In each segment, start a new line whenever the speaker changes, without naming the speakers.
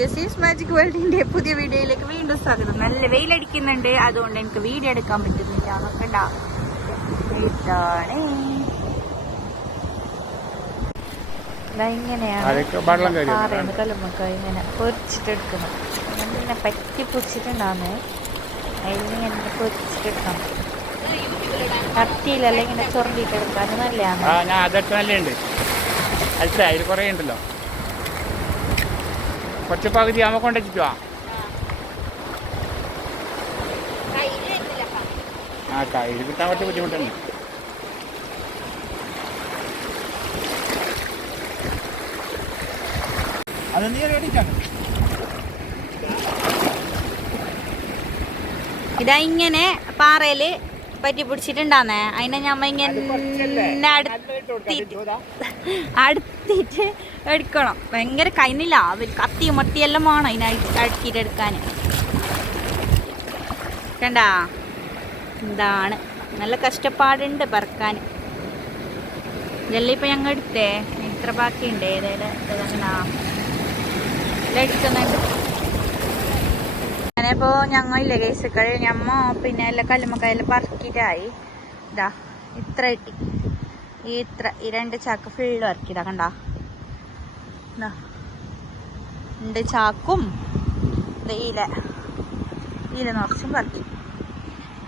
ജസീസ് magic വേൾഡിന്റെ പുതിയ വീഡിയോയിലേക്ക് വീണ്ടും സ്വാഗതം. നല്ല വെയിലടിക്കുന്നുണ്ട്. അതുകൊണ്ട് എനിക്ക് വീഡിയോ എടുക്കാൻ പറ്റുന്നില്ല. നോക്കണ്ട ഇങ്ങനെയാണ്. കല്ലുമ്മക്ക ഇങ്ങനെ പറ്റി പൊരിച്ചിട്ടുണ്ടാന്ന്. അതിലിങ്ങനെ പൊരിച്ചിട്ടെടുക്കണം? കത്തിയിലല്ല ഇങ്ങനെ ചൊറണ്ടിട്ടെടുക്കാൻ? നല്ലതാണ്.
അതൊക്കെ നല്ലതുണ്ട് അതിൽ കുറേ ഉണ്ടല്ലോ കുറച്ച് പകുതി ആകുമ്പോൾ കൊണ്ടെത്തിക്കുവാ ആ കയ്യിൽ കിട്ടാൻ കുറച്ച് ബുദ്ധിമുട്ടുണ്ട്.
ഇതാ ഇങ്ങനെ പാറയിൽ പറ്റി പിടിച്ചിട്ടുണ്ടാന്നേ. അതിനെ ഞമ്മ ഇങ്ങനെ അടുത്തിട്ട് അടുത്തിട്ട് എടുക്കണം. ഭയങ്കര കൈനില്ല അവർ കത്തി മത്തിയെല്ലാം വേണം അതിനെ അടുക്കിയിട്ട് എടുക്കാൻ. കണ്ടാ? എന്താണ്? നല്ല കഷ്ടപ്പാടുണ്ട് പറക്കാൻ. ഇതെല്ലാം ഇപ്പൊ ഞങ്ങൾ എടുത്തേ. ഇത്ര ബാക്കിയുണ്ട്. ഏതായാലും എടുക്കുന്നുണ്ട്. അങ്ങനെ ഇപ്പോ ഞങ്ങളില്ലേ കേസുക്കൾ ഞമ്മ പിന്നെ എല്ലാ കല്ലുമ്മക്കായെല്ലാം പറക്കിട്ടായി. ഇതാ ഇത്ര കിട്ടി. ഈ ഇത്ര ഈ രണ്ട് ചാക്ക് ഫുള്ള് ഇറക്കിയതാ കണ്ട? രണ്ട് ചാക്കും ഇല. ഇല നിറച്ചും പറക്കി.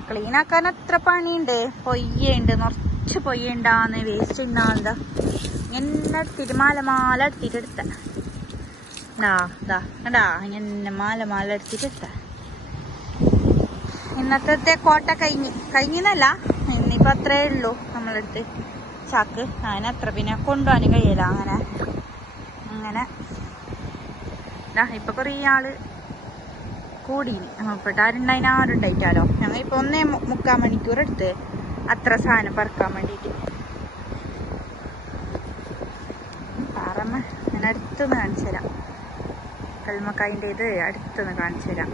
ക്ലീൻ ആക്കാൻ അത്ര പണിയുണ്ട്. പൊയ്യുണ്ട് നിറച്ച് പൊയ്യുണ്ടാന്ന് വേസ്റ്റ് ഉണ്ടാവുന്നത് ഇങ്ങനെ തിരുമാല മാല മാല ഇന്നത്തെ കോട്ട കഴിഞ്ഞ് കഴിഞ്ഞെന്നല്ല ഇന്നിപ്പൊ അത്രേ ഉള്ളൂ നമ്മളെടുത്ത് ചാക്ക്. അങ്ങനെ അത്ര പിന്നെ കൊണ്ടുപോകാനും കഴിയില്ല അങ്ങനെ അങ്ങനെ. ദാ ഇപ്പൊ കൊറേ ആൾ കൂടീന് ഇപ്പൊ ആരുണ്ടായിന് ആരുണ്ടായിട്ടാലോ ഞങ്ങൾ ഇപ്പൊ ഒന്നേ മുക്കാൽ മണിക്കൂർ എടുത്ത് അത്ര സാധനം പറക്കാൻ വേണ്ടിട്ട്. പാറമ്മ ഞാൻ അടുത്തൊന്ന് കാണിച്ചു തരാം കൽമക്കായിന്റെ ഇത് അടുത്തൊന്ന് കാണിച്ചു തരാം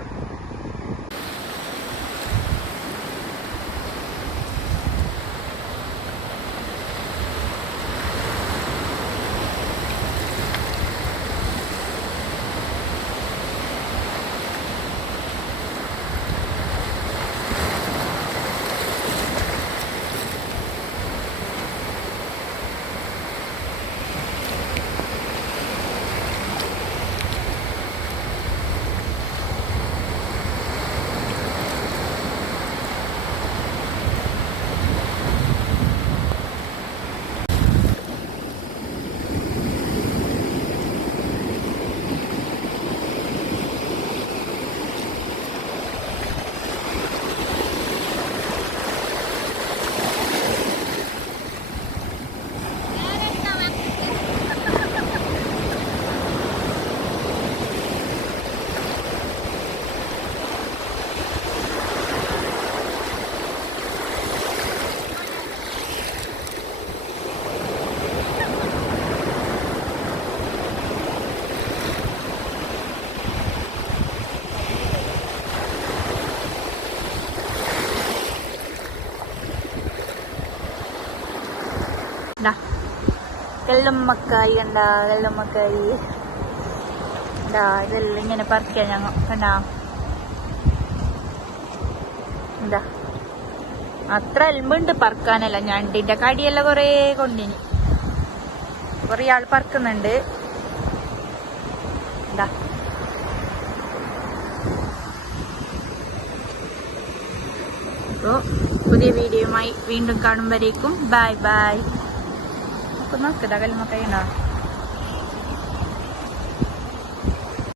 വെള്ളമ്മക്കായി കണ്ടാ വെള്ളമ്മക്കായി ഇതാ ഇതെല്ലാം ഇങ്ങനെ പറിക്കാൻ ഞങ്ങൾ കണ്ടാ. എന്താ അത്ര എൽമ്പുണ്ട് പറക്കാനല്ല. ഞണ്ടിന്റെ കടിയെല്ലാം കൊറേ കൊണ്ടിനി. കൊറേ ആൾ പറക്കുന്നുണ്ട്. എന്താ അപ്പോ പുതിയ വീഡിയോയുമായി വീണ്ടും കാണുമ്പോഴേക്കും ബൈ ബൈ. このマスクで上がりまたいいな。